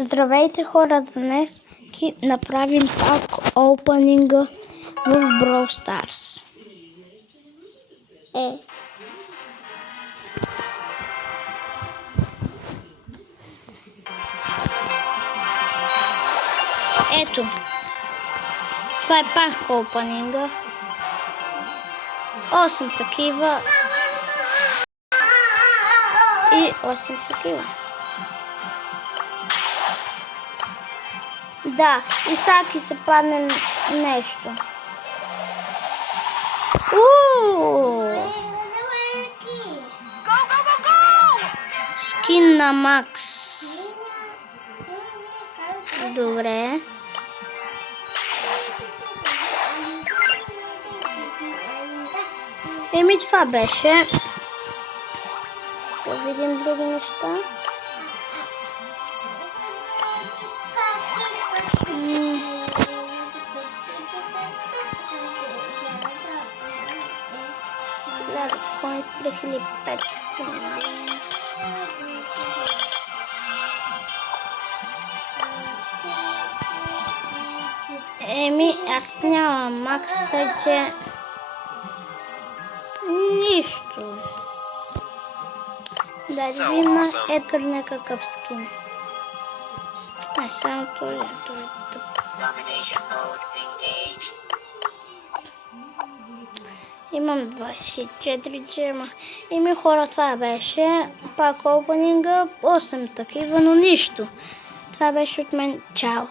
Здравейте хора, днес направим пак опенинга в Brawl Stars. Ето, това е пак опенинга. 8 такива и 8 такива. Да, и всяки се падне нещо. Скин на Макс. Добре. Еми това беше. Да видим други неща. Коин с 3500. Еми, аз нямам Макс, тъй че нищо. Да видим на Едгар някакъв скин. Не, само той е тук. Имам 24 джема. Еми хора, това беше пак опенинга, 8 такива, но нищо. Това беше от мен. Чао!